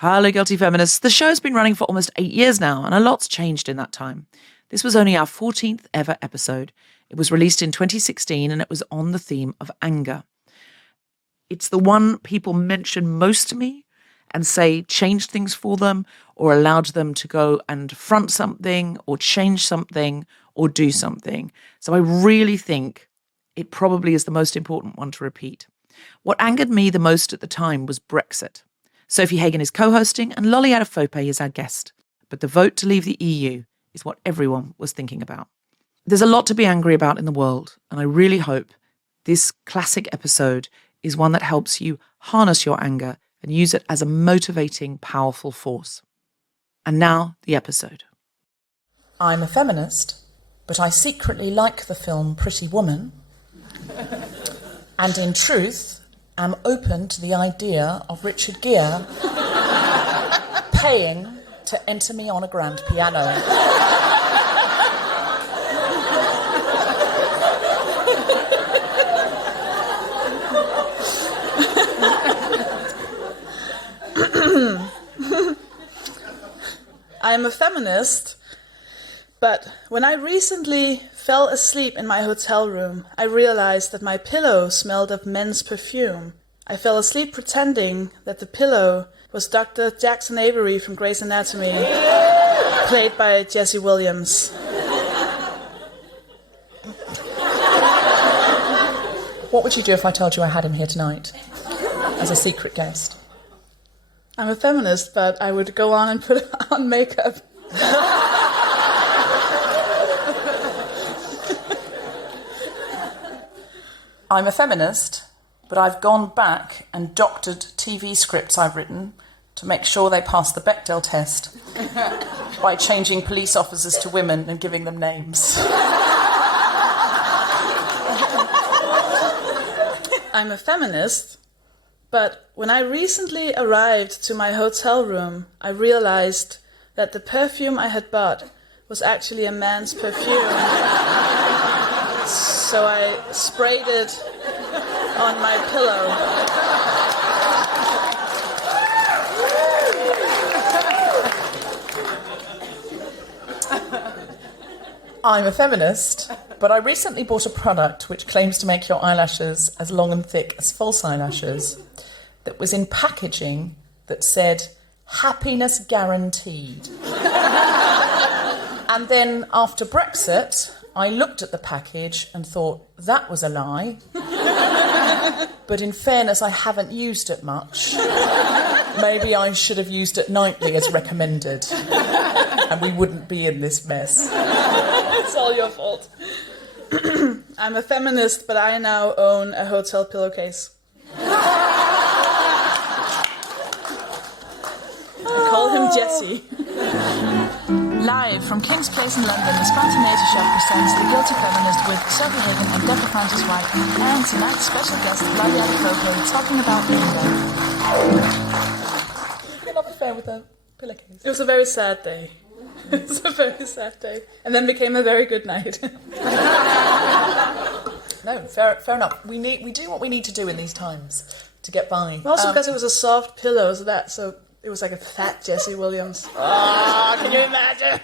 Hello, Guilty Feminists. The show's been running for almost 8 years now, and a lot's changed in that time. This was only our 14th ever episode. It was released in 2016, and it was on the theme of anger. It's the one people mention most to me and say changed things for them or allowed them to go and front something or change something or do something. So I really think it probably is the most important one to repeat. What angered me the most at the time was Brexit. Sophie Hagen is co-hosting and Lolly Adefope is our guest. But the vote to leave the EU is what everyone was thinking about. There's a lot to be angry about in the world, and I really hope this classic episode is one that helps you harness your anger and use it as a motivating, powerful force. And now, the episode. I'm a feminist, but I secretly like the film Pretty Woman, and in truth, am open to the idea of Richard Gere paying to enter me on a grand piano. I am a feminist, but when I recently fell asleep in my hotel room, I realized that my pillow smelled of men's perfume. I fell asleep pretending that the pillow was Dr. Jackson Avery from Grey's Anatomy, played by Jesse Williams. What would you do if I told you I had him here tonight as a secret guest? I'm a feminist, but I would go on and put on makeup. I'm a feminist, but I've gone back and doctored TV scripts I've written to make sure they pass the Bechdel test by changing police officers to women and giving them names. I'm a feminist, but when I recently arrived to my hotel room, I realized that the perfume I had bought was actually a man's perfume. So I sprayed it on my pillow. I'm a feminist, but I recently bought a product which claims to make your eyelashes as long and thick as false eyelashes that was in packaging that said, happiness guaranteed. And then after Brexit, I looked at the package and thought, that was a lie. But in fairness, I haven't used it much. Maybe I should have used it nightly as recommended. And we wouldn't be in this mess. It's all your fault. I'm a feminist, but I now own a hotel pillowcase. I call him Jesse. Live from King's Place in London, the Spontaneity Show presents The Guilty Feminist with Sophie Hagen and Deborah Francis White, and tonight's special guest, Lolly Adefope, talking about anger. You're not fair with the pillowcase. It was a very sad day. It was a very sad day. And then became a very good night. No, fair enough. We do what we need to do in these times to get by. Also because it was a soft pillow, so it was like a fat Jesse Williams. Oh, can you imagine?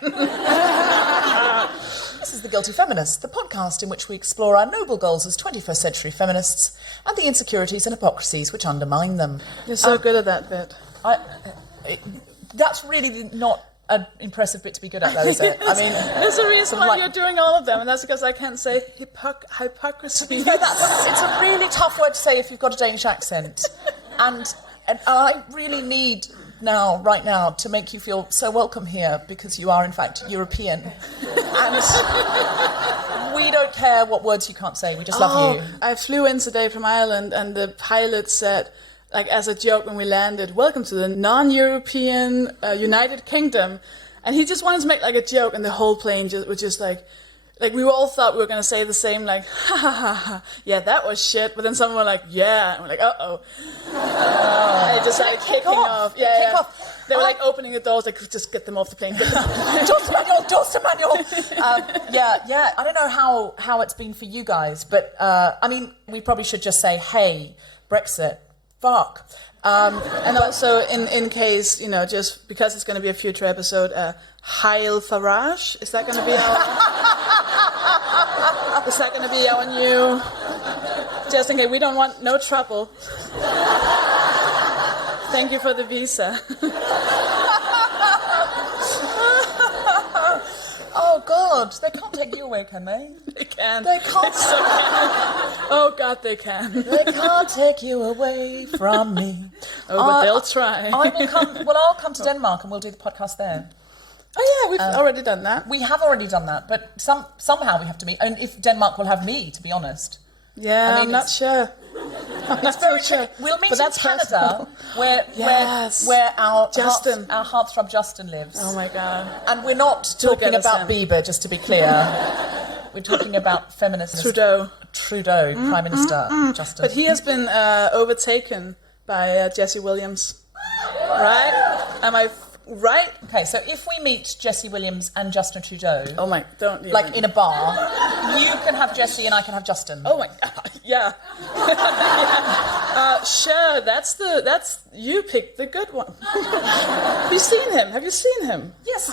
This is The Guilty Feminist, the podcast in which we explore our noble goals as 21st century feminists and the insecurities and hypocrisies which undermine them. You're so good at that bit. That's really not an impressive bit to be good at, though, is it? I mean, there's a reason why you're doing all of them, and that's because I can't say hypocrisy. Yeah, it's a really tough word to say if you've got a Danish accent. And I really need right now, to make you feel so welcome here, because you are, in fact, European. And we don't care what words you can't say, we just love you. I flew in today from Ireland, and the pilot said, like as a joke when we landed, welcome to the non-European United Kingdom. And he just wanted to make like a joke, and the whole plane was just like we all thought we were going to say the same, like, ha ha ha ha, yeah, that was shit. But then someone were like, yeah, and we're like, uh-oh. And it just started kicking off. Yeah, Kick off. They were like opening the doors, they could just get them off the plane. Doors to manual. Yeah, I don't know how it's been for you guys, but I mean, we probably should just say, hey, Brexit, fuck. And also, in case, just because it's going to be a future episode, Heil Farage, is that going to be our new, just in case we don't want no trouble. Thank you for the visa. Oh, God, they can't take you away, can they? They can. They can't. They so can. Oh, God, they can. They can't take you away from me. Oh, but they'll try. I'll come to Denmark and we'll do the podcast there. Oh, yeah, we've already done that. We have already done that, but somehow we have to meet. And if Denmark will have me, to be honest. Yeah, I'm not sure. I'm not very sure. We'll meet but in that's Canada, where our heartthrob Justin lives. Oh my God! And we're not talking about Bieber, just to be clear. We're talking about feminist Trudeau, Prime Minister Justin. But he has been overtaken by Jesse Williams, right? Am I right? Okay, so if we meet Jesse Williams and Justin Trudeau, don't even. Like in a bar, you can have Jesse and I can have Justin. Oh my God, yeah. Sure, that's you picked the good one. Have you seen him? Yes,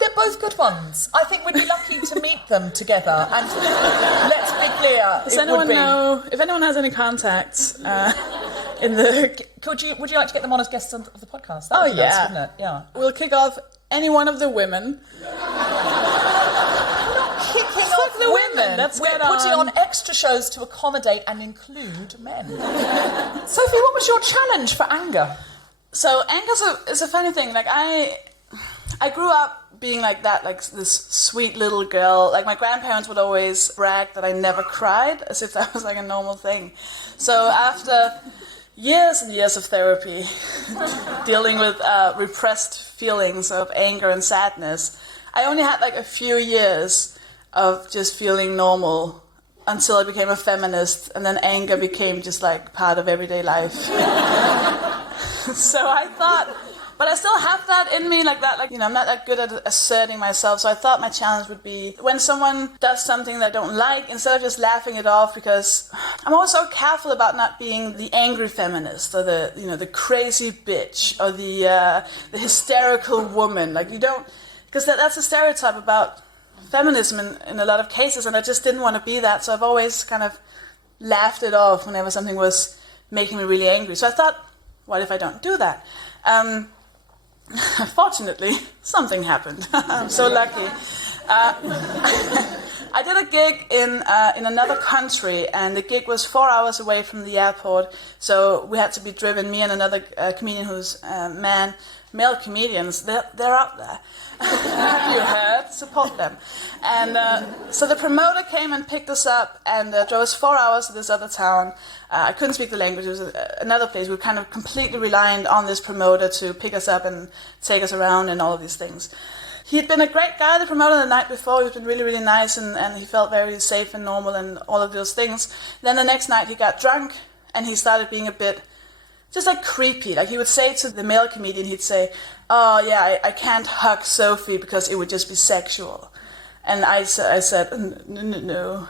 they're both good ones. I think we'd be lucky to meet them together. And let's be clear, does anyone know if anyone has any contacts? Would you like to get them on as guests of the podcast? That would be nice, wouldn't it? Yeah. We'll kick off any one of the women. Kicking off the women. We're putting on extra shows to accommodate and include men. Sophie, what was your challenge for anger? So anger is a funny thing. Like I grew up being like that, like this sweet little girl. Like my grandparents would always brag that I never cried, as if that was like a normal thing. So after years and years of therapy, dealing with repressed feelings of anger and sadness, I only had like a few years of just feeling normal until I became a feminist, and then anger became just like part of everyday life. So I thought, but I still have that in me, like that, I'm not that good at asserting myself, so I thought my challenge would be when someone does something that I don't like, instead of just laughing it off, because I'm always so careful about not being the angry feminist, or the crazy bitch, or the hysterical woman, because that's a stereotype about feminism in a lot of cases, and I just didn't want to be that, so I've always kind of laughed it off whenever something was making me really angry. So I thought, what if I don't do that? Fortunately, something happened. I'm so lucky. I did a gig in another country, and the gig was 4 hours away from the airport, so we had to be driven, me and another comedian who's male comedians, they're out there. Have you heard? Support them. And so the promoter came and picked us up and drove us 4 hours to this other town. I couldn't speak the language. It was another place. We were kind of completely reliant on this promoter to pick us up and take us around and all of these things. He had been a great guy, the promoter, the night before. He'd been really, really nice, and he felt very safe and normal and all of those things. Then the next night he got drunk, and he started being a bit just like creepy. Like he would say to the male comedian, he'd say, "Oh yeah, I can't hug Sophie because it would just be sexual." And I said, no,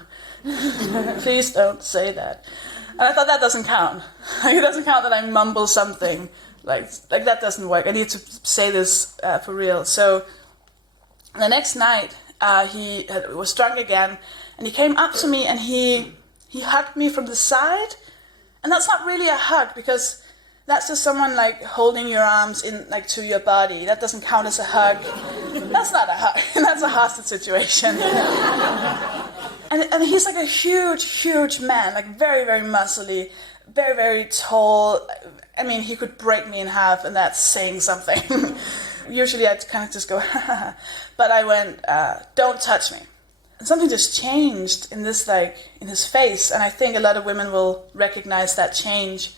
please don't say that. And I thought that doesn't count. Like, it doesn't count that I mumble something. Like that doesn't work. I need to say this for real. So the next night he was drunk again, and he came up to me and he hugged me from the side. And that's not really a hug, because that's just someone like holding your arms in like to your body. That doesn't count as a hug. That's not a hug. That's a hostage situation. And he's like a huge, huge man, like very, very muscly, very, very tall. I mean, he could break me in half, and that's saying something. Usually I'd kind of just go, but I went, "Don't touch me." And something just changed in his face, and I think a lot of women will recognize that change.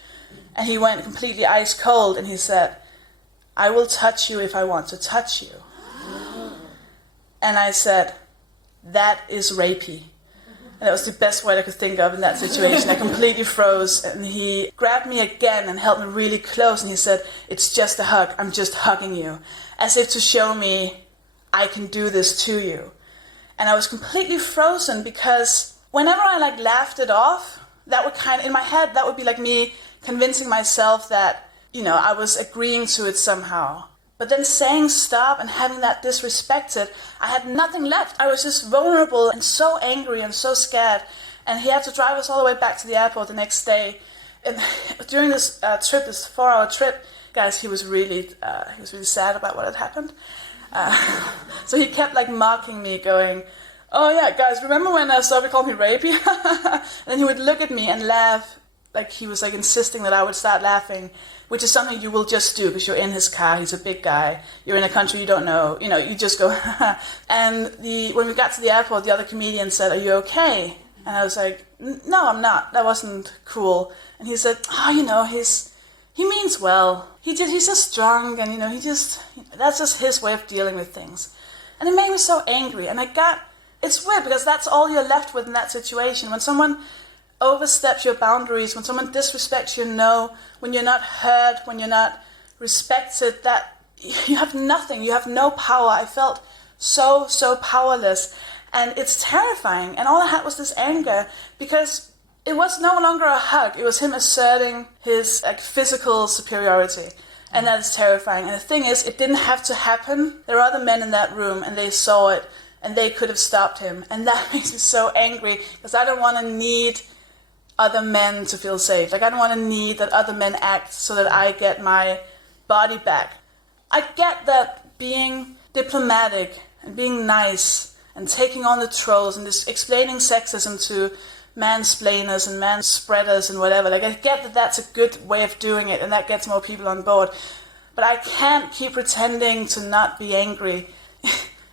And he went completely ice cold, and he said, "I will touch you if I want to touch you." And I said, "That is rapey." And that was the best word I could think of in that situation. I completely froze, and he grabbed me again and held me really close, and he said, "It's just a hug, I'm just hugging you." As if to show me, I can do this to you. And I was completely frozen, because whenever I laughed it off, that would in my head, that would be like me convincing myself that I was agreeing to it somehow. But then saying stop and having that disrespected, I had nothing left. I was just vulnerable and so angry and so scared. And he had to drive us all the way back to the airport the next day. And during this trip, this 4-hour trip, guys, he was really sad about what had happened. So he kept mocking me, going, "Oh yeah, guys, remember when Sophie called me rapey?" And then he would look at me and laugh, like he was insisting that I would start laughing, which is something you will just do because you're in his car. He's a big guy. You're in a country you don't know. You just go. And when we got to the airport, the other comedian said, "Are you okay?" And I was like, "No, I'm not. That wasn't cool." And he said, "Oh, he means well. He's just drunk, and that's just his way of dealing with things." And it made me so angry. And it's weird because that's all you're left with in that situation. When someone oversteps your boundaries, when someone disrespects your no, when you're not heard, when you're not respected, that you have nothing. You have no power. I felt so powerless. And it's terrifying. And all I had was this anger because it was no longer a hug. It was him asserting his physical superiority. And that is terrifying. And the thing is, it didn't have to happen. There are other men in that room and they saw it and they could have stopped him. And that makes me so angry because I don't want to need other men to feel safe. I don't want to need that other men act so that I get my body back. I get that being diplomatic and being nice and taking on the trolls and just explaining sexism to mansplainers and manspreaders and whatever. I get that that's a good way of doing it and that gets more people on board. But I can't keep pretending to not be angry.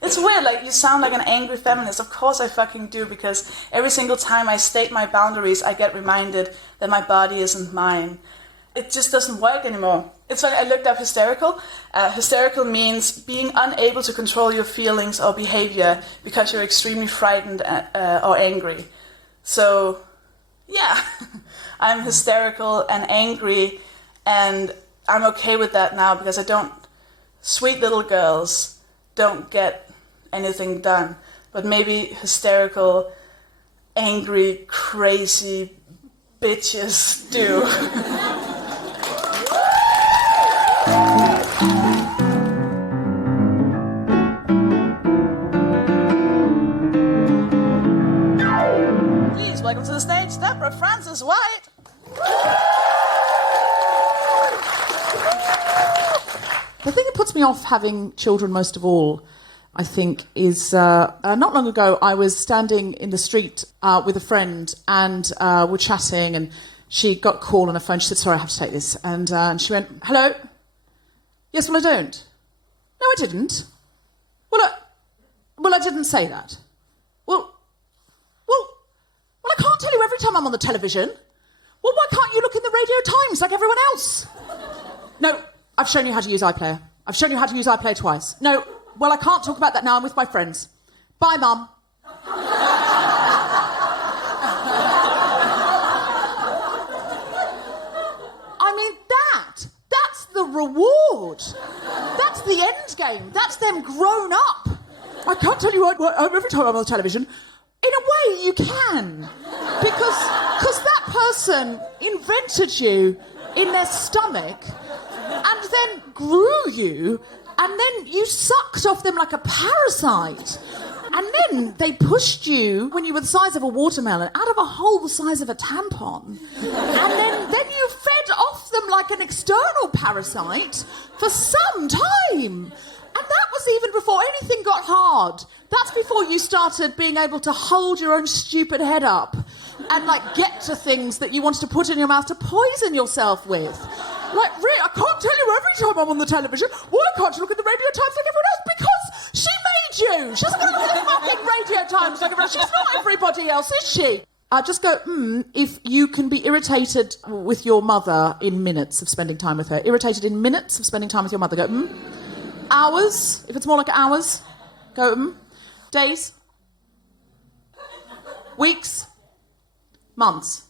It's weird, you sound like an angry feminist. Of course I fucking do, because every single time I state my boundaries, I get reminded that my body isn't mine. It just doesn't work anymore. It's I looked up hysterical. Hysterical means being unable to control your feelings or behavior because you're extremely frightened or angry. So, yeah, I'm hysterical and angry, and I'm okay with that now because sweet little girls don't get anything done, but maybe hysterical, angry, crazy bitches do. Please welcome to the stage, Deborah Francis White. The thing that puts me off having children most of all, I think, is not long ago I was standing in the street with a friend and we're chatting and she got a call on her phone. She said, "Sorry, I have to take this." And she went, "Hello? Yes, well, I don't." "No, I didn't." Well, I didn't say that." Well, I can't tell you every time I'm on the television. Well, why can't you look in the Radio Times like everyone else? "No, I've shown you how to use iPlayer. I've shown you how to use iPlayer twice." "No, well, I can't talk about that now. I'm with my friends. Bye, Mum." I mean, that's the reward. That's the end game. That's them grown up. "I can't tell you every time I'm on the television." In a way, you can. Because that person invented you in their stomach and then grew you, and then you sucked off them like a parasite. And then they pushed you, when you were the size of a watermelon, out of a hole the size of a tampon. And then you fed off them like an external parasite for some time. And that was even before anything got hard. That's before you started being able to hold your own stupid head up and get to things that you wanted to put in your mouth to poison yourself with. Really, I can't tell you every time I'm on the television. Why can't you look at the Radio Times like everyone else? Because she made you. She doesn't want to look at the fucking Radio Times like everyone else. She's not everybody else, is she? Just go, if you can be irritated with your mother in minutes of spending time with her. Irritated in minutes of spending time with your mother. Go, Hours, if it's more like hours. Go, Days. Weeks. Months.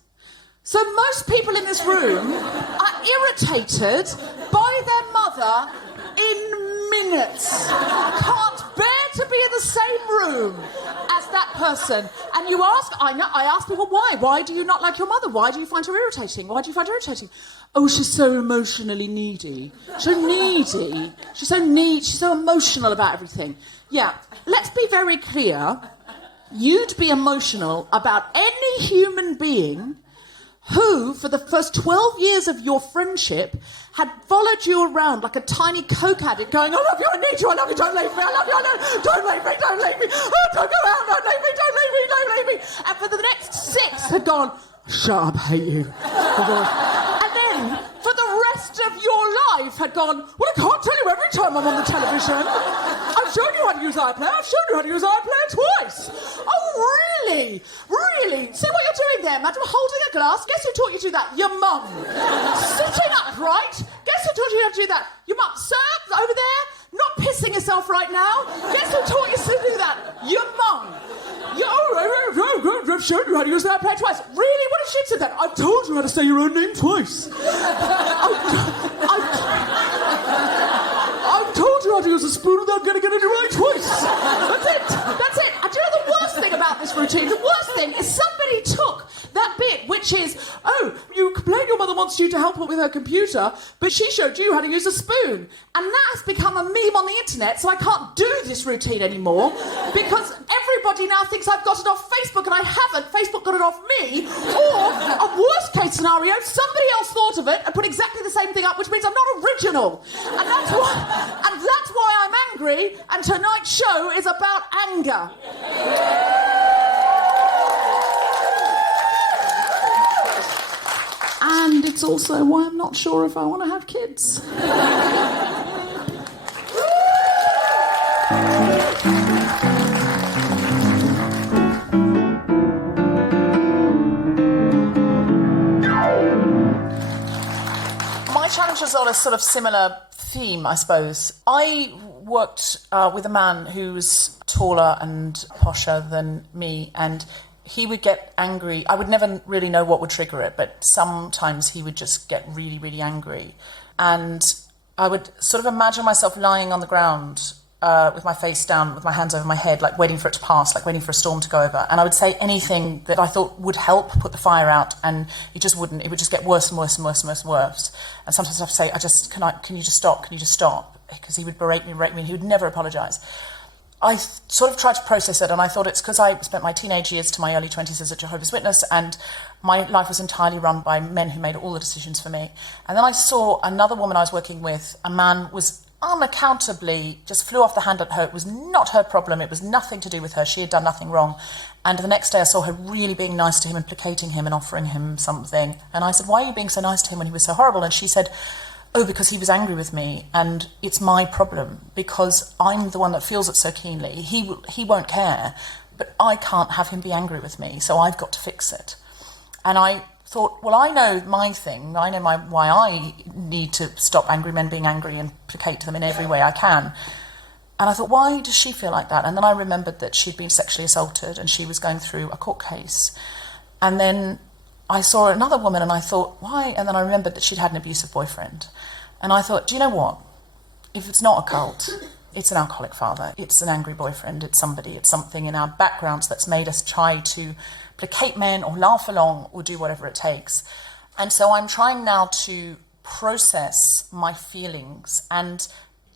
So most people in this room are irritated by their mother in minutes. Can't bear to be in the same room as that person. And you ask, I ask people why. Why do you not like your mother? Why do you find her irritating? Why do you find her irritating? oh, she's so emotionally needy. So needy. She's so emotional about everything. Yeah, let's be very clear. You'd be emotional about any human being who, for the first 12 years of your friendship, had followed you around like a tiny coke addict going, I love you, I need you, I love you, don't leave me, I love you, I know, don't leave me, oh, don't go out, don't leave me, don't leave me, don't leave me. And for the next 6 had gone, shut up, hate you. And then, for the rest of your life, had gone, well, I can't tell you every time I'm on the television. I've shown you how to use iPlayer, I've shown you how to use iPlayer twice. Oh, really? Really? See what you're doing there, madam? Holding a glass. Guess who taught you to do that? Your mum. Sitting upright. Guess who taught you how to do that? Your mum. Sir, over there, not pissing yourself right now. Guess who taught you to do that? Your mum. I've shown you how to use that iPlayer twice. Really? What if she said that? I've told you how to say your own name twice. I've told you how to use a spoon without getting it in your eye twice. That's it. That's it. And do you know the worst thing about this routine? The worst thing is somebody took that bit, which is, oh, you complain your mother wants you to help her with her computer, but she showed you how to use a spoon. And that has become a meme on the internet, so I can't do this routine anymore because everybody now thinks I've got it off Facebook and I haven't. Facebook got it off me. Or, a worst case scenario, somebody else thought of it and put exactly the same thing up, which means I'm not original. And that's why I'm angry, and tonight's show is about anger. And it's also why I'm not sure if I want to have kids. My challenge was on a sort of similar theme, I suppose. I worked with a man who was taller and posher than me, and he would get angry. I would never really know what would trigger it, but sometimes he would just get really, really angry. And I would sort of imagine myself lying on the ground with my face down, with my hands over my head, like waiting for it to pass, like waiting for a storm to go over. And I would say anything that I thought would help put the fire out, and it just wouldn't. It would just get worse and worse and worse and worse and worse. And sometimes I'd say, can you just stop? Can you just stop? Because he would berate me, and he would never apologise. I sort of tried to process it, and I thought it's because I spent my teenage years to my early 20s as a Jehovah's Witness, and my life was entirely run by men who made all the decisions for me. And then I saw another woman I was working with, a man was unaccountably just flew off the handle at her. It was not her problem. It was nothing to do with her. She had done nothing wrong. And the next day I saw her really being nice to him and placating him and offering him something. And I said, why are you being so nice to him when he was so horrible? And she said, oh, because he was angry with me, and it's my problem because I'm the one that feels it so keenly. He won't care, but I can't have him be angry with me, so I've got to fix it. And I thought, well, I know my thing. I know why I need to stop angry men being angry and placate to them in every way I can. And I thought, why does she feel like that? And then I remembered that she'd been sexually assaulted and she was going through a court case. And then I saw another woman and I thought, why? And then I remembered that she'd had an abusive boyfriend. And I thought, do you know what? If it's not a cult, it's an alcoholic father, it's an angry boyfriend, it's something in our backgrounds that's made us try to placate men or laugh along or do whatever it takes. And so I'm trying now to process my feelings and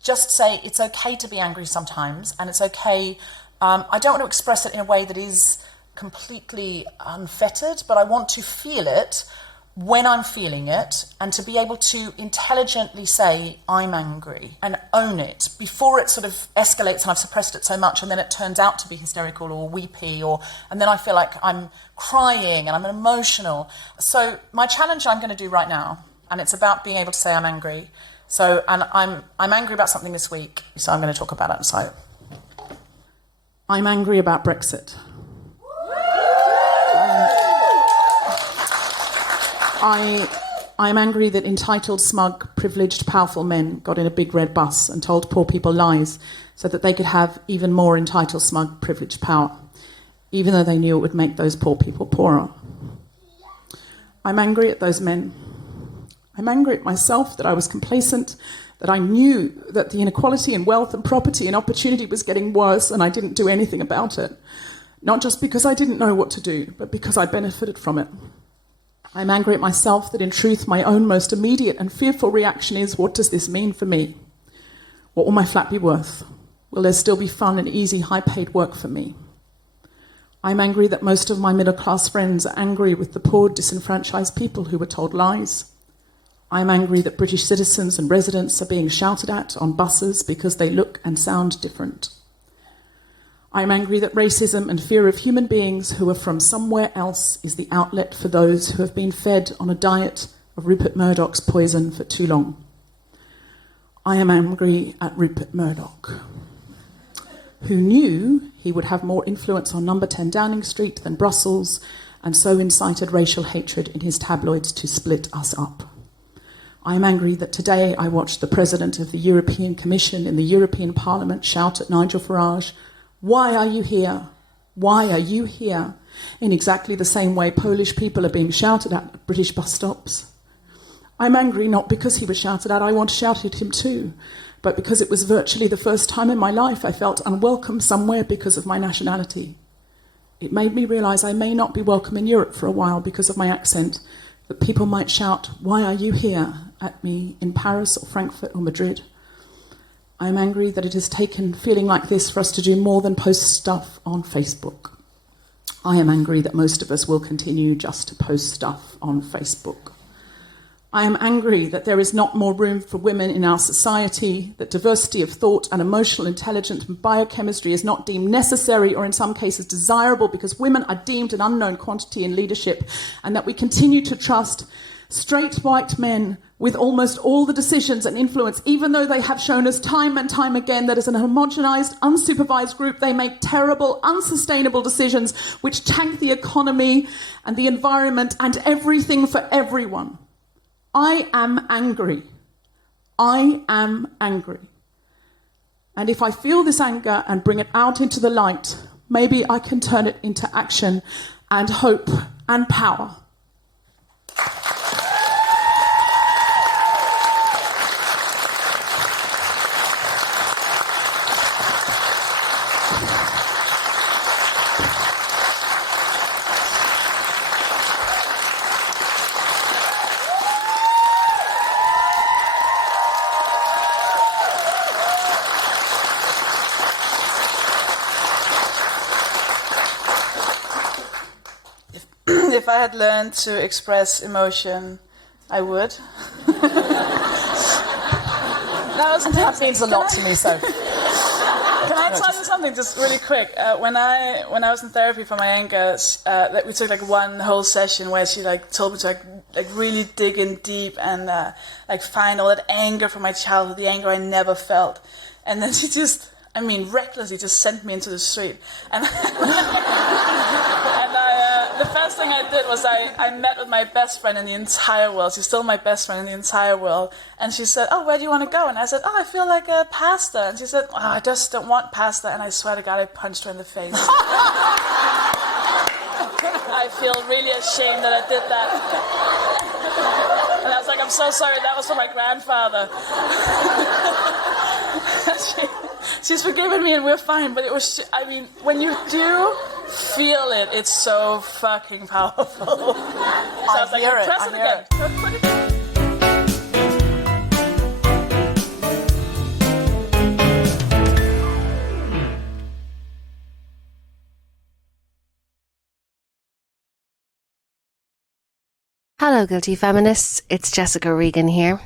just say it's okay to be angry sometimes, and it's okay. I don't want to express it in a way that is completely unfettered, but I want to feel it when I'm feeling it, and to be able to intelligently say I'm angry and own it before it sort of escalates and I've suppressed it so much and then it turns out to be hysterical or weepy, and then I feel like I'm crying and I'm emotional. So my challenge I'm going to do right now, and it's about being able to say I'm angry. So, and I'm angry about something this week, so I'm going to talk about it. So I'm angry about Brexit. I'm angry that entitled, smug, privileged, powerful men got in a big red bus and told poor people lies so that they could have even more entitled, smug, privileged power, even though they knew it would make those poor people poorer. I'm angry at those men. I'm angry at myself that I was complacent, that I knew that the inequality in wealth and property and opportunity was getting worse and I didn't do anything about it. Not just because I didn't know what to do, but because I benefited from it. I'm angry at myself that in truth my own most immediate and fearful reaction is, what does this mean for me? What will my flat be worth? Will there still be fun and easy, high-paid work for me? I'm angry that most of my middle-class friends are angry with the poor, disenfranchised people who were told lies. I'm angry that British citizens and residents are being shouted at on buses because they look and sound different. I'm angry that racism and fear of human beings who are from somewhere else is the outlet for those who have been fed on a diet of Rupert Murdoch's poison for too long. I am angry at Rupert Murdoch, who knew he would have more influence on number 10 Downing Street than Brussels, and so incited racial hatred in his tabloids to split us up. I am angry that today I watched the President of the European Commission in the European Parliament shout at Nigel Farage, "Why are you here? Why are you here?" in exactly the same way Polish people are being shouted at British bus stops. I'm angry not because he was shouted at, I want to shout at him too, but because it was virtually the first time in my life I felt unwelcome somewhere because of my nationality. It made me realise I may not be welcome in Europe for a while because of my accent, that people might shout, "Why are you here?" at me in Paris or Frankfurt or Madrid. I am angry that it has taken feeling like this for us to do more than post stuff on Facebook. I am angry that most of us will continue just to post stuff on Facebook. I am angry that there is not more room for women in our society, that diversity of thought and emotional intelligence and biochemistry is not deemed necessary or in some cases desirable because women are deemed an unknown quantity in leadership, and that we continue to trust straight white men with almost all the decisions and influence, even though they have shown us time and time again that as an homogenized, unsupervised group, they make terrible, unsustainable decisions which tank the economy and the environment and everything for everyone. I am angry. I am angry. And if I feel this anger and bring it out into the light, maybe I can turn it into action and hope and power. If I had learned to express emotion, I would. That means a lot to me, so. Can I tell you something just really quick? When I was in therapy for my anger, that we took like one whole session where she like told me to like really dig in deep and like find all that anger from my childhood, the anger I never felt, and then she just, I mean, recklessly just sent me into the street. And the first thing I did was I met with my best friend in the entire world. She's still my best friend in the entire world. And she said, "Oh, where do you want to go?" And I said, "Oh, I feel like pasta." And she said, "Oh, I just don't want pasta." And I swear to God, I punched her in the face. I feel really ashamed that I did that. And I was like, "I'm so sorry, that was for my grandfather." She's forgiven me and we're fine, but it was, I mean, when you do feel it, it's so fucking powerful. So I was like, press it again. Hello, Guilty Feminists. It's Jessica Regan here.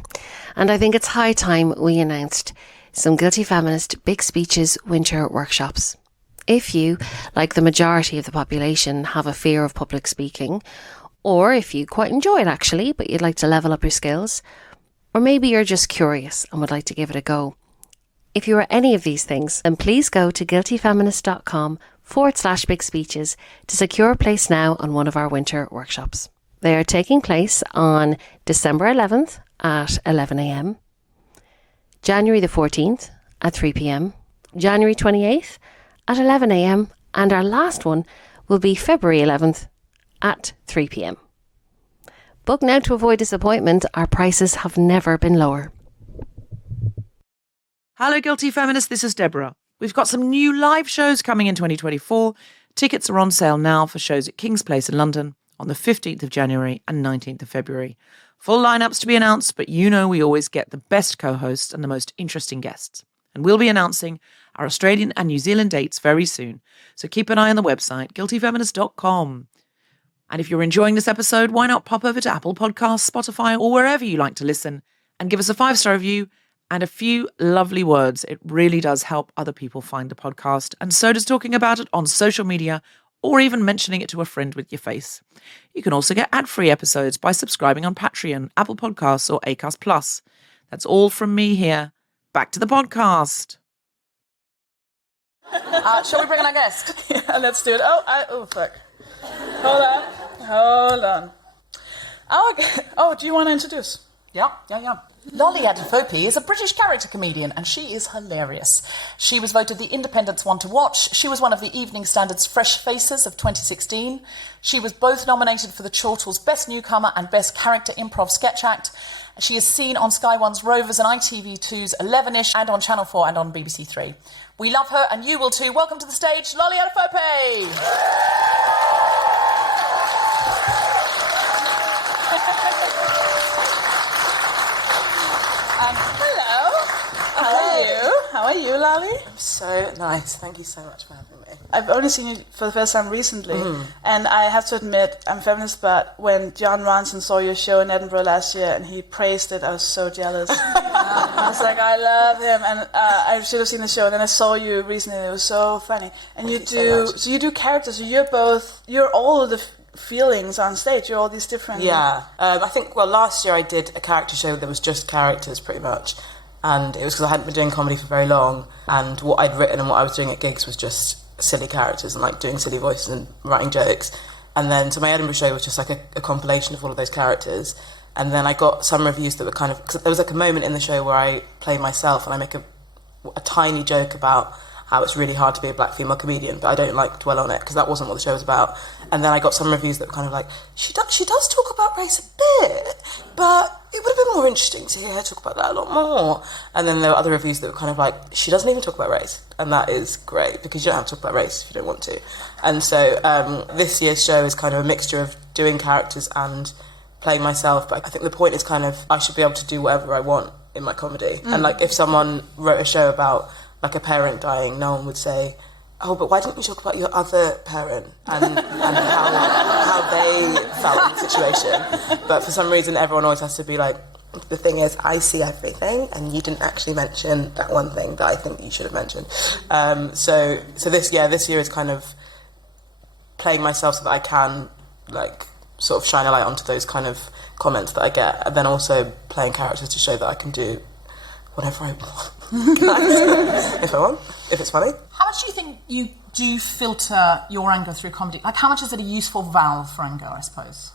And I think it's high time we announced some Guilty Feminist Big Speeches winter workshops. If you, like the majority of the population, have a fear of public speaking, or if you quite enjoy it actually, but you'd like to level up your skills, or maybe you're just curious and would like to give it a go. If you are any of these things, then please go to guiltyfeminist.com/big speeches to secure a place now on one of our winter workshops. They are taking place on December 11th at 11 a.m, January the 14th at 3 p.m, January 28th at 11 a.m, and our last one will be February 11th at 3 p.m. Book now to avoid disappointment. Our prices have never been lower. Hello, Guilty Feminists. This is Deborah. We've got some new live shows coming in 2024. Tickets are on sale now for shows at King's Place in London, on the 15th of January and 19th of February. Full lineups to be announced, but you know we always get the best co-hosts and the most interesting guests. And we'll be announcing our Australian and New Zealand dates very soon, so keep an eye on the website, guiltyfeminist.com. And if you're enjoying this episode, why not pop over to Apple Podcasts, Spotify, or wherever you like to listen, and give us a 5-star review and a few lovely words. It really does help other people find the podcast, and so does talking about it on social media or even mentioning it to a friend with your face. You can also get ad-free episodes by subscribing on Patreon, Apple Podcasts, or Acast Plus. That's all from me here. Back to the podcast. Shall we bring in our guest? Yeah, let's do it. Oh, fuck. Hold on. Do you want to introduce? Yeah. Lolly Adefope is a British character comedian, and she is hilarious. She was voted the Independent's one to watch. She was one of the Evening Standard's Fresh Faces of 2016. She was both nominated for the Chortle's Best Newcomer and Best Character Improv Sketch Act. She is seen on Sky One's Rovers and ITV2's 11ish and on Channel 4 and on BBC 3. We love her, and you will too. Welcome to the stage, Lolly Adefope! How are you, Lolly? I'm so nice. Thank you so much for having me. I've only seen you for the first time recently, and I have to admit, I'm feminist, but when John Ronson saw your show in Edinburgh last year and he praised it, I was so jealous. I was like, I love him, and I should have seen the show, and then I saw you recently, and it was so funny. And you do characters, so you're all of the feelings on stage, you're all these different... Yeah, I think, last year I did a character show that was just characters, pretty much. And it was because I hadn't been doing comedy for very long, and what I'd written and what I was doing at gigs was just silly characters and like doing silly voices and writing jokes. And then so my Edinburgh show was just like a compilation of all of those characters. And then I got some reviews that were kind of, cause there was like a moment in the show where I play myself and I make a tiny joke about how it's really hard to be a black female comedian, but I don't like dwell on it because that wasn't what the show was about. And then I got some reviews that were kind of like, she does talk about race a bit, but it would have been more interesting to hear her talk about that a lot more. And then there were other reviews that were kind of like, she doesn't even talk about race, and that is great because you don't have to talk about race if you don't want to. And so this year's show is kind of a mixture of doing characters and playing myself, but I think the point is kind of I should be able to do whatever I want in my comedy. And like if someone wrote a show about like a parent dying, no one would say, oh, but why didn't you talk about your other parent and how they felt in the situation? But for some reason, everyone always has to be like, the thing is, I see everything, and you didn't actually mention that one thing that I think you should have mentioned. So this year is kind of playing myself so that I can like sort of shine a light onto those kind of comments that I get, and then also playing characters to show that I can do whatever I want. If I want, if it's funny. How much do you think you do filter your anger through comedy? Like, how much is it a useful valve for anger, I suppose?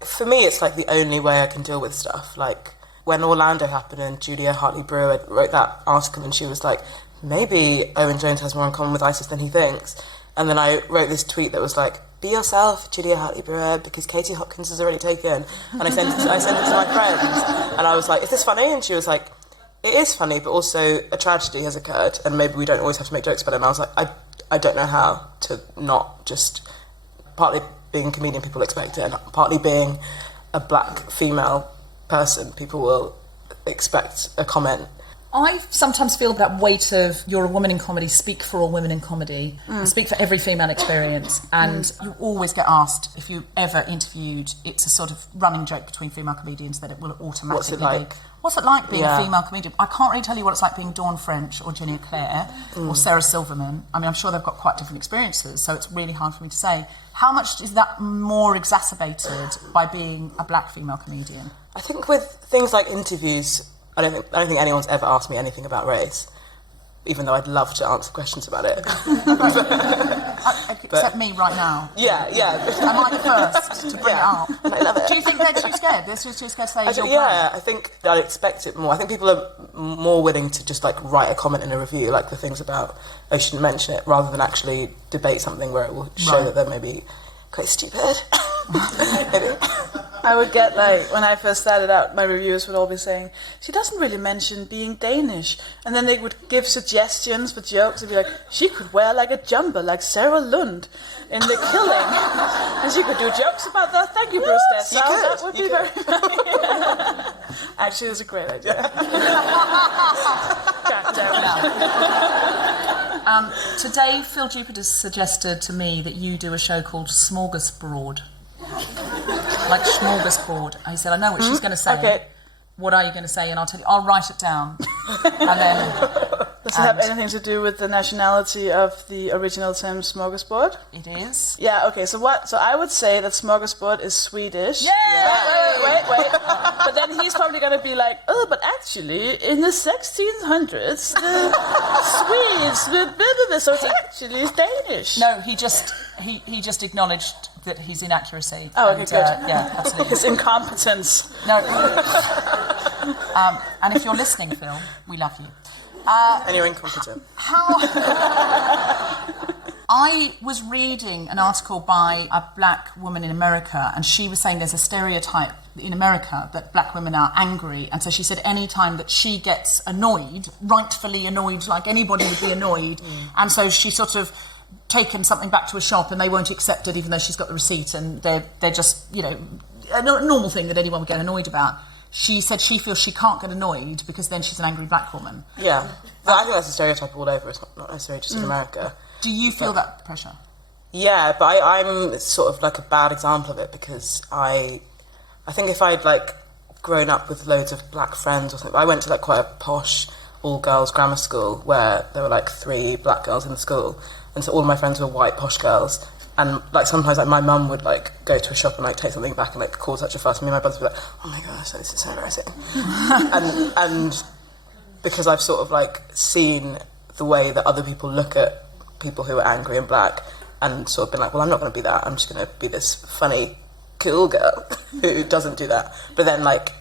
For me, it's like the only way I can deal with stuff. Like, when Orlando happened and Julia Hartley-Brewer wrote that article and she was like, maybe Owen Jones has more in common with ISIS than he thinks. And then I wrote this tweet that was like, be yourself, Julia Hartley-Brewer, because Katie Hopkins is already taken. And I sent it to my friends. And I was like, is this funny? And she was like, it is funny, but also a tragedy has occurred, and maybe we don't always have to make jokes about it. And I was like, I don't know how to not just, partly being a comedian, people expect it, and partly being a black female person, people will expect a comment. I sometimes feel that weight of you're a woman in comedy, speak for all women in comedy, speak for every female experience, and you always get asked if you ever interviewed, it's a sort of running joke between female comedians that it will automatically What's it like being a female comedian? I can't really tell you what it's like being Dawn French or Jenny Claire or Sarah Silverman. I mean, I'm sure they've got quite different experiences, so it's really hard for me to say. How much is that more exacerbated by being a black female comedian? I think with things like interviews, I don't think anyone's ever asked me anything about race, even though I'd love to answer questions about it. Except me right now. Yeah. Am I the first to bring it up? And I love it. Do you think they're too scared? They're too scared to say you're black? I think I'd expect it more. I think people are more willing to just like write a comment in a review, like the things about, oh, you shouldn't mention it, rather than actually debate something where it will show that they're maybe quite stupid. Maybe. I would get, like, when I first started out, my reviewers would all be saying, she doesn't really mention being Danish. And then they would give suggestions for jokes. They'd be like, she could wear, like, a jumper, like Sarah Lund in The Killing. And she could do jokes about that? Thank you, Bruce. That would be very funny. Actually, it's a great idea. Today, Phil Jupiter suggested to me that you do a show called Smorgasbord. Like smorgasbord. He said, I know what she's going to say. Okay. What are you going to say? And I'll tell you. I'll write it down. And then... Does it have anything to do with the nationality of the original term smorgasbord? It is. Yeah, okay, so I would say that smorgasbord is Swedish. Yeah! Wait. But then he's probably going to be like, oh, but actually, in the 1600s, the Swedes were building this, so it's actually Danish. No, he just acknowledged that his inaccuracy. Oh, okay, good. Yeah, absolutely. His incompetence. No. And if you're listening, Phil, we love you. And you're incompetent. I was reading an article by a black woman in America, and she was saying there's a stereotype in America that black women are angry, and so she said any time that she gets annoyed, rightfully annoyed, like anybody would be annoyed, and so she sort of taken something back to a shop and they won't accept it even though she's got the receipt, and they're just, you know, a normal thing that anyone would get annoyed about. She said she feels she can't get annoyed because then she's an angry black woman. Yeah. But I think that's a stereotype all over. It's not necessarily just in America. Do you feel that pressure? Yeah, but I'm sort of like a bad example of it because I think if I'd like grown up with loads of black friends or something, I went to like quite a posh all-girls grammar school where there were like 3 black girls in the school, and so all of my friends were white posh girls. And like sometimes like my mum would like go to a shop and like take something back and like cause such a fuss. Me and my brothers would be like, oh my gosh, this is so embarrassing. and because I've sort of like seen the way that other people look at people who are angry and black, and sort of been like, well, I'm not going to be that. I'm just going to be this funny, cool girl who doesn't do that. But then like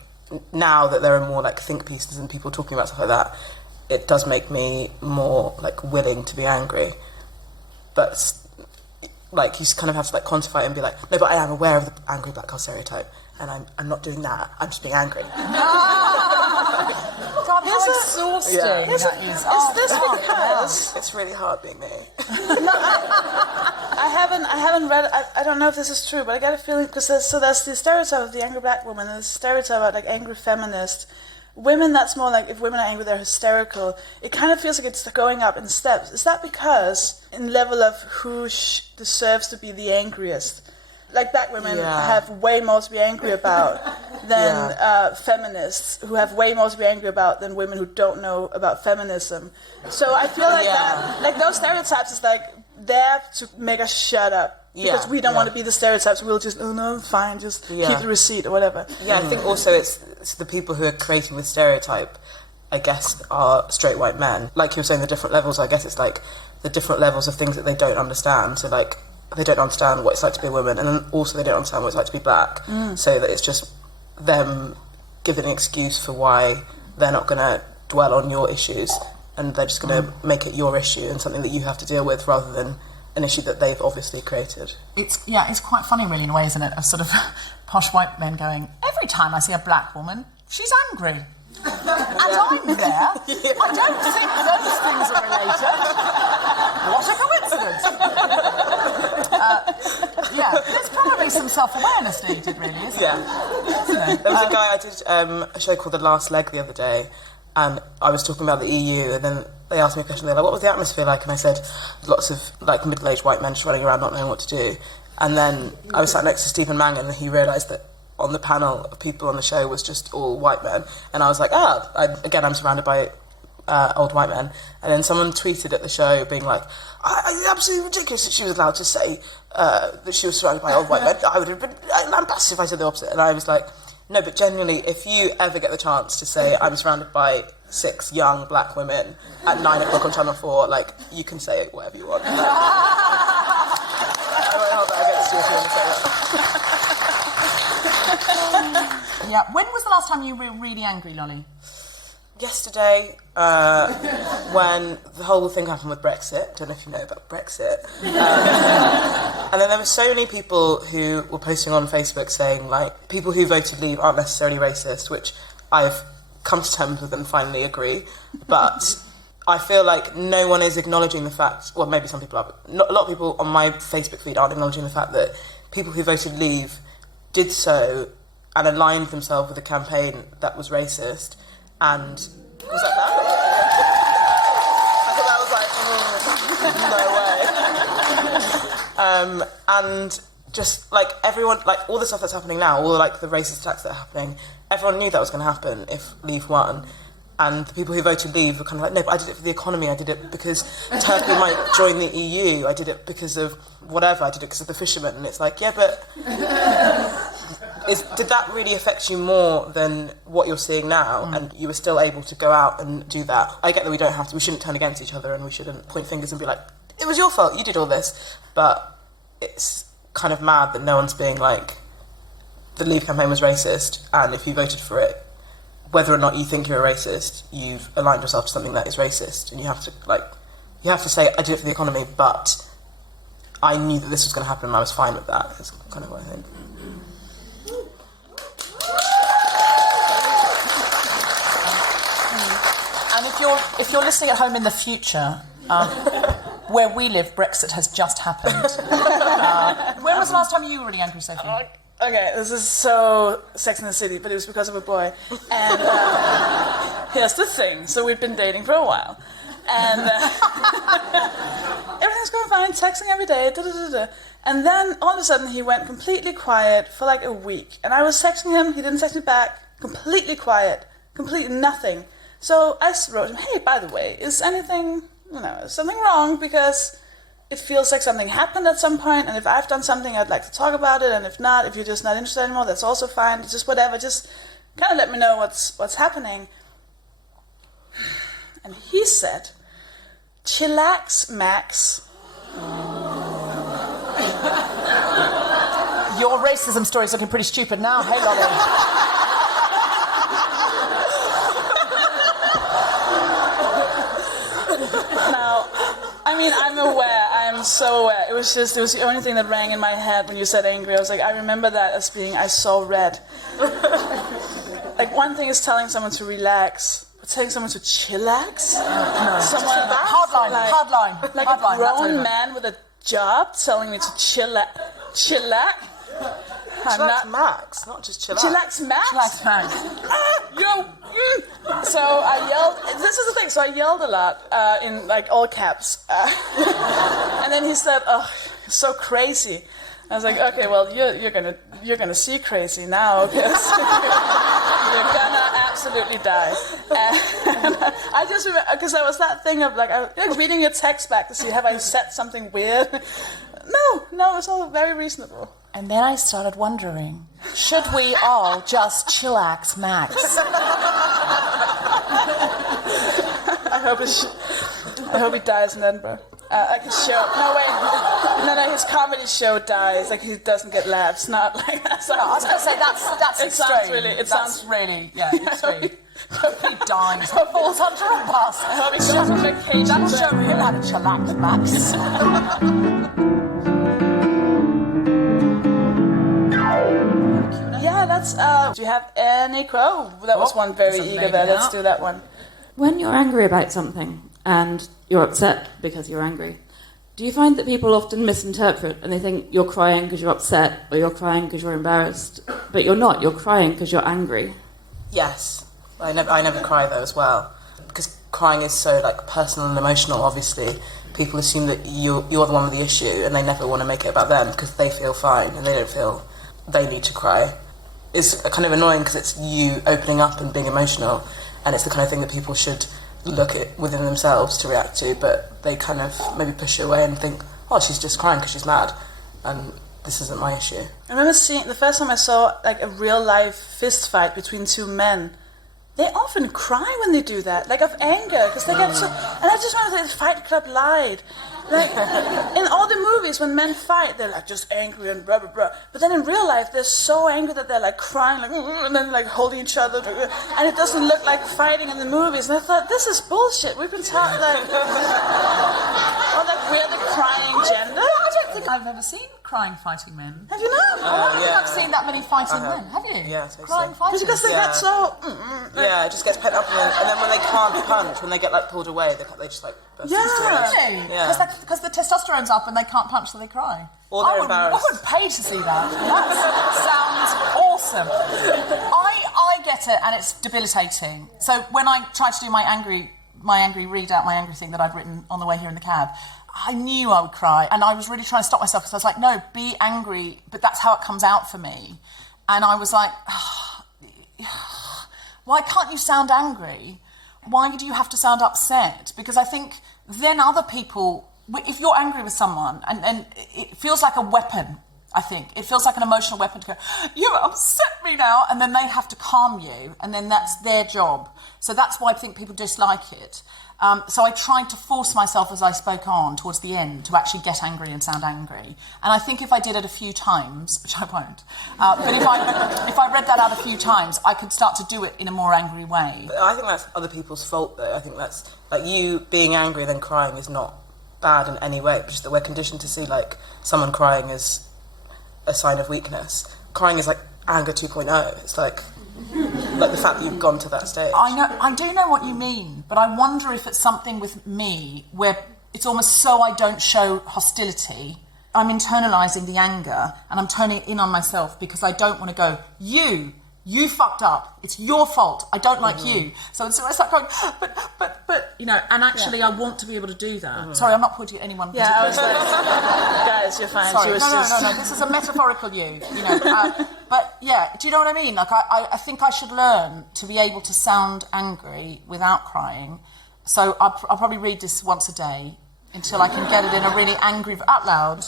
now that there are more like think pieces and people talking about stuff like that, it does make me more like willing to be angry. But like you kind of have to like quantify it and be like, no, but I am aware of the angry black girl stereotype, and I'm not doing that. I'm just being angry. God, how exhausting that is. Is this because it's really hard being me? I haven't read. I don't know if this is true, but I get a feeling because there's the stereotype of the angry black woman, and there's the stereotype about like angry feminist. Women, that's more like if women are angry, they're hysterical. It kind of feels like it's going up in steps. Is that because in level of who deserves to be the angriest? Like black women have way more to be angry about than feminists, who have way more to be angry about than women who don't know about feminism. So I feel like that, like those stereotypes is like there to make us shut up. Because we don't want to be the stereotypes, we'll just, oh no, fine, just keep the receipt or whatever. Yeah, I think also it's the people who are creating the stereotype, I guess, are straight white men. Like you were saying, the different levels, I guess it's like the different levels of things that they don't understand. So like, they don't understand what it's like to be a woman, and then also they don't understand what it's like to be black. So that it's just them giving an excuse for why they're not going to dwell on your issues, and they're just going to make it your issue and something that you have to deal with rather than an issue that they've obviously created. It's quite funny really in a way, isn't it? Of sort of posh white men going, every time I see a black woman, she's angry. And I'm there. I don't think those things are related. What a coincidence. There's probably some self-awareness needed really, isn't it? There was a guy, I did a show called The Last Leg the other day, and I was talking about the EU, and then they asked me a question, they're like, what was the atmosphere like? And I said, lots of like middle-aged white men just running around not knowing what to do. And then I was sat next to Stephen Mangan, and he realised that on the panel of people on the show was just all white men. And I was like, I'm surrounded by old white men. And then someone tweeted at the show being like, it's absolutely ridiculous that she was allowed to say that she was surrounded by old white men. I would have been lambasted if I said the opposite. And I was like, no, but genuinely, if you ever get the chance to say I'm surrounded by 6 young black women at 9 o'clock on Channel 4, like, you can say it whatever you want. Hold on, I get to see if you want to say that. Yeah. When was the last time you were really angry, Lolly? Yesterday, when the whole thing happened with Brexit. Don't know if you know about Brexit. And then there were so many people who were posting on Facebook saying, like, people who voted Leave aren't necessarily racist, which I've come to terms with and finally agree. But I feel like no one is acknowledging the fact, well, maybe some people are, but a lot of people on my Facebook feed aren't acknowledging the fact that people who voted leave did so and aligned themselves with a campaign that was racist. And was that that? I thought that was like, no way. And just like everyone, like all the stuff that's happening now, all like the racist attacks that are happening, everyone knew that was going to happen if Leave won. And the people who voted Leave were kind of like, no, but I did it for the economy, I did it because Turkey might join the EU, I did it because of whatever, I did it because of the fishermen. And it's like, yeah, but did that really affect you more than what you're seeing now? And you were still able to go out and do that. I get that we shouldn't turn against each other and we shouldn't point fingers and be like, it was your fault, you did all this. But it's kind of mad that no one's being like, the Leave campaign was racist, and if you voted for it, whether or not you think you're a racist, you've aligned yourself to something that is racist, and you have to say, I did it for the economy, but I knew that this was going to happen and I was fine with that. That's kind of what I think. And if you're listening at home in the future, where we live, Brexit has just happened. When was the last time you were really angry, Sophie? Okay, this is so Sex and the City, but it was because of a boy. And here's the thing. So we'd been dating for a while. And everything's going fine, texting every day, da-da-da-da. And then all of a sudden he went completely quiet for like a week. And I was texting him, he didn't text me back, completely quiet, completely nothing. So I wrote him, hey, by the way, is something wrong? Because it feels like something happened at some point, and if I've done something, I'd like to talk about it, and if not, if you're just not interested anymore, that's also fine. Just whatever, just kind of let me know what's happening. And he said, chillax, Max. Your racism story's looking pretty stupid now. Hey, Lolly. Now, I mean, I'm aware. I am so aware. It was the only thing that rang in my head when you said angry. I was like, I remember that as being, I saw red. Like, one thing is telling someone to relax, but telling someone to chillax? Hardline. Like a grown man with a job telling me to chillax. Chillax Max, not just chillax. Chillax Max? Chillax Max. So I yelled, this is the thing, so I yelled a lot in like all caps. And then he said, oh, so crazy. I was like, okay, well, you're gonna see crazy now, because you're gonna absolutely die. And I just remember, because there was that thing of like, I was reading your text back to see, have I said something weird? No, it's all very reasonable. And then I started wondering, should we all just chillax Max? I hope he dies in Edinburgh. Like his show. No, his comedy show dies. Like he doesn't get laughs. Not like that. No, I was going to say that's extreme. It sounds really extreme. He dies. Falls under a bus. I hope he goes on vacation. That'll show him how to chillax Max. Yeah, that's. Do you have any quote? That was one very eager there. Let's do that one. When you're angry about something and you're upset because you're angry, do you find that people often misinterpret and they think you're crying because you're upset or you're crying because you're embarrassed, but you're not? You're crying because you're angry. Yes, I never cry though as well, because crying is so like personal and emotional. Obviously, people assume that you're the one with the issue, and they never want to make it about them because they feel fine and they don't feel they need to cry. It's kind of annoying because it's you opening up and being emotional, and it's the kind of thing that people should look at within themselves to react to, but they kind of maybe push it away and think, oh, she's just crying because she's mad, and this isn't my issue. I remember seeing, the first time I saw like a real life fist fight between two men, they often cry when they do that, like of anger, because they get so, and I just remember the Fight Club lied. Like, in all the movies, when men fight, they're like just angry and blah, blah, blah. But then in real life, they're so angry that they're like crying, like, and then like holding each other. And it doesn't look like fighting in the movies. And I thought, this is bullshit. We've been taught like, or like we're the crying gender. I don't don't think I've ever seen crying fighting men. Have you not? I don't think I've seen that many fighting men, have you? Yeah, totally. Crying fighters. Because they get so... Yeah, it just gets pent up, and then when they can't punch, when they get like pulled away, they just like burst into tears. Really? Yeah. Because the testosterone's up and they can't punch, so they cry. Or they're embarrassed. I would pay to see that. That sounds awesome. I get it, and it's debilitating. So when I tried to do my angry thing that I'd written on the way here in the cab, I knew I would cry, and I was really trying to stop myself because I was like, no, be angry, but that's how it comes out for me. And I was like, why can't you sound angry? Why do you have to sound upset? Because I think then other people, if you're angry with someone, and it feels like a weapon, I think. It feels like an emotional weapon to go, you upset me now, and then they have to calm you, and then that's their job. So that's why I think people dislike it. So I tried to force myself as I spoke on towards the end to actually get angry and sound angry. And I think if I did it a few times, which I won't, but if I read that out a few times, I could start to do it in a more angry way. But I think that's other people's fault, though. I think that's, like, you being angry and then crying is not bad in any way, but just that we're conditioned to see, like, someone crying as a sign of weakness. Crying is like anger 2.0. It's like the fact that you've gone to that stage. I do know what you mean, but I wonder if it's something with me where it's almost so I don't show hostility. I'm internalising the anger and I'm turning it in on myself because I don't want to go, you fucked up. It's your fault. I don't like you. So it's like going, but, you know, and actually I want to be able to do that. Sorry, I'm not pointing at anyone. Yeah, I was like, guys, you're fine. Sorry, No. This is a metaphorical you know. But yeah, do you know what I mean? Like, I think I should learn to be able to sound angry without crying. So I'll probably read this once a day until I can get it in a really angry, out loud,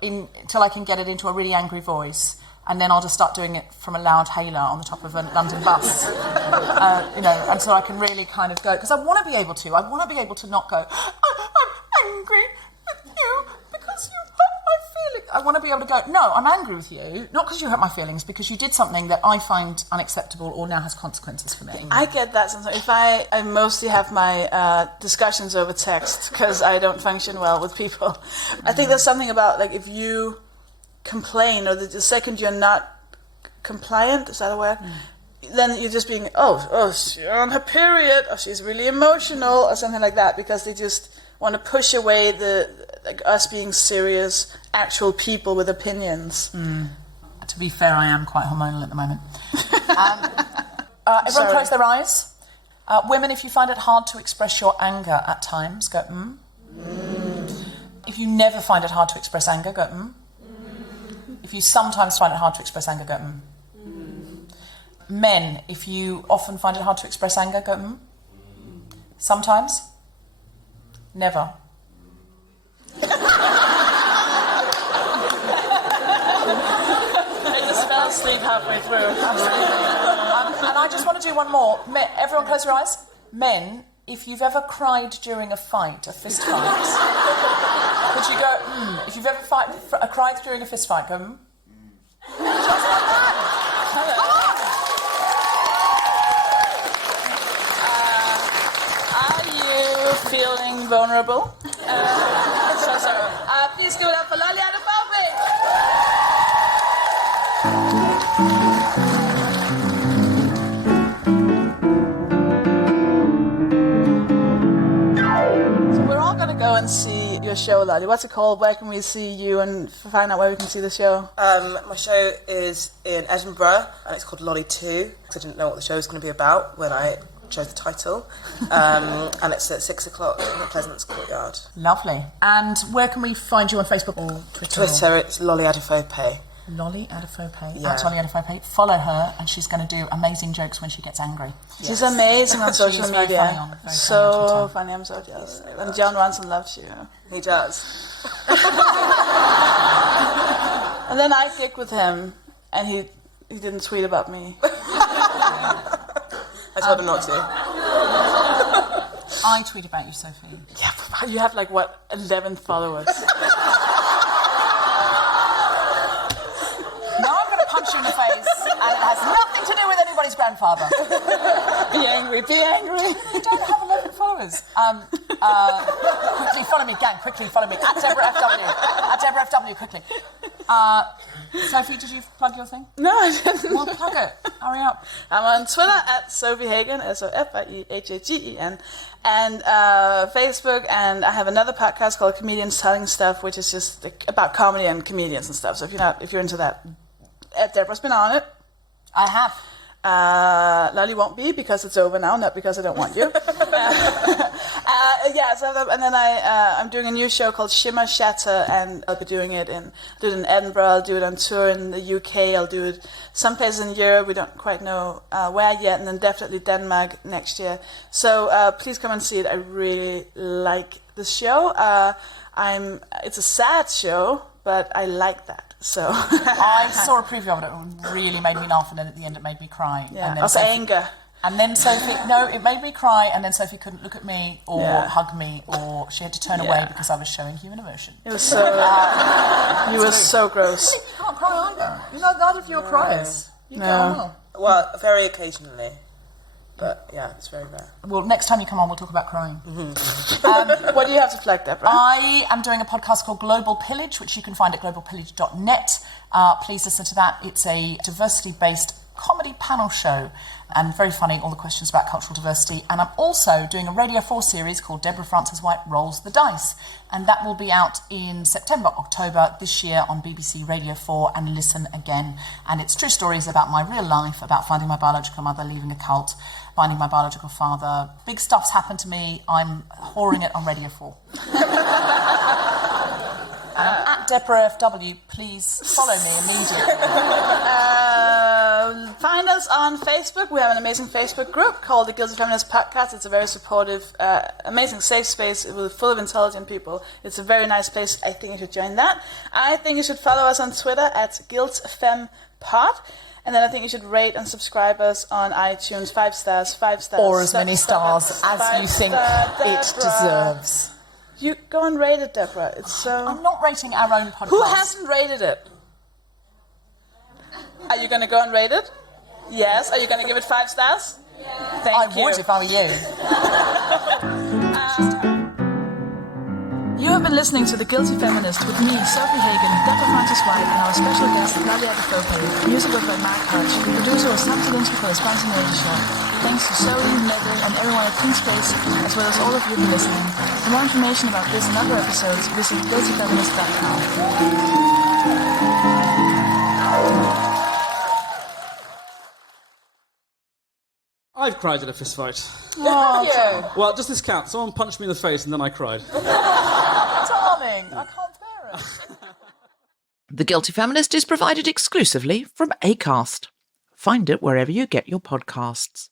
until I can get it into a really angry voice. And then I'll just start doing it from a loud hailer on the top of a London bus, you know, until I can really kind of go, because I want to be able to. I want to be able to not go, I'm angry with you because you hurt my feelings. I want to be able to go, no, I'm angry with you, not because you hurt my feelings, because you did something that I find unacceptable or now has consequences for me. I get that sometimes. If I mostly have my discussions over text because I don't function well with people. I think there's something about, like, if you complain, or the second you're not compliant, is that a word? Then you're just being, she's on her period, or she's really emotional, or something like that, because they just want to push away us being serious, actual people with opinions. To be fair, I am quite hormonal at the moment. Everyone close their eyes. Women, if you find it hard to express your anger at times, go, If you never find it hard to express anger, go, If you sometimes find it hard to express anger, go, Men, if you often find it hard to express anger, go, Sometimes? Never. I just fell asleep halfway through. And I just want to do one more. Everyone close your eyes. Men, if you've ever cried during a fight, a fist fight, could you go, If you've ever cried during a fist fight, go, Just like that. Are you feeling vulnerable? Please give it up for Lolly Adefope. Go and see your show, Lolly. What's it called? Where can we see you and find out where we can see the show? My show is in Edinburgh, and it's called Lolly 2, because I didn't know what the show was going to be about when I chose the title. And it's at 6 o'clock in the Pleasance Courtyard. Lovely. And where can we find you on Facebook or Twitter? Twitter, it's Lolly Adefope. Lolly Adefope. Yeah. At Lolly Adefope. Follow her, and she's going to do amazing jokes when she gets angry. She's amazing on social She's very media. funny Funny, I'm so jealous. And John Ronson loves you. He does. And then I gigged with him, and he didn't tweet about me. I told him not to. I tweet about you, Sophie. Yeah, but you have 11 followers. Now I'm going to punch you in the face, and it has nothing to do with anybody's grandfather. Be angry, be angry. You don't have 11 followers. Quickly follow me, gang. Quickly follow me at Deborah FW. At Deborah FW. Quickly. Sophie, did you plug your thing? No, I didn't. Well, plug it. Hurry up. I'm on Twitter at Sophie Hagen, SOFIEHAGEN, and Facebook, and I have another podcast called Comedians Telling Stuff, which is just about comedy and comedians and stuff. So if you're into that, Deborah's been on it. I have. Lolly won't be because it's over now, not because I don't want you. And then I'm doing a new show called Shimmer Shatter, and I'll be doing it in Edinburgh, I'll do it on tour in the UK, I'll do it some places in Europe, we don't quite know where yet, and then definitely Denmark next year. So please come and see it. I really like the show. It's a sad show, but I like that. So I saw a preview of it. It really made me laugh, and then at the end it made me cry. Yeah, and then of anger. And then Sophie, it made me cry, and then Sophie couldn't look at me or hug me, or she had to turn away because I was showing human emotion. It was so... you were so gross. You can't cry either. Neither of you are criers. You get on well. Well, very occasionally. But yeah, it's very rare. Well, next time you come on, we'll talk about crying. What do you have to flag, Deborah? I am doing a podcast called Global Pillage, which you can find at globalpillage.net. Please listen to that. It's a diversity-based comedy panel show, and very funny, all the questions about cultural diversity. And I'm also doing a Radio 4 series called Deborah Frances White Rolls the Dice, and that will be out in September, October this year on BBC Radio 4 and Listen Again. And it's true stories about my real life, about finding my biological mother, leaving a cult, finding my biological father. Big stuff's happened to me. I'm whoring it on Radio 4. At Deborah FW, please follow me immediately. Find us on Facebook. We have an amazing Facebook group called the Guilty Feminist Podcast. It's a very supportive, amazing safe space full of intelligent people. It's a very nice place. I think you should join that. I think you should follow us on Twitter at GuiltFemPod. And then I think you should rate and subscribe us on iTunes. 5 stars. Or as many stars as you think it deserves. You go and rate it, Deborah. It's so... I'm not rating our own podcast. Who hasn't rated it? Are you going to go and rate it? Yes. Are you going to give it 5 stars? Yeah. Thank you. I would if I were you. You have been listening to The Guilty Feminist with me, Sophie Hagen, Deborah Frances White, and our special guest, Adefope. Music was by Mark Hutch. The producer was Tom Zielinski for the Spontaneity Show. Thanks to Zoe, Megger, and everyone at King Space, as well as all of you for listening. For more information about this and other episodes, visit guiltyfeminist.com. I've cried at a fist fight. Oh, yeah. Well, does this count? Someone punched me in the face and then I cried. Darling, I can't bear it. The Guilty Feminist is provided exclusively from Acast. Find it wherever you get your podcasts.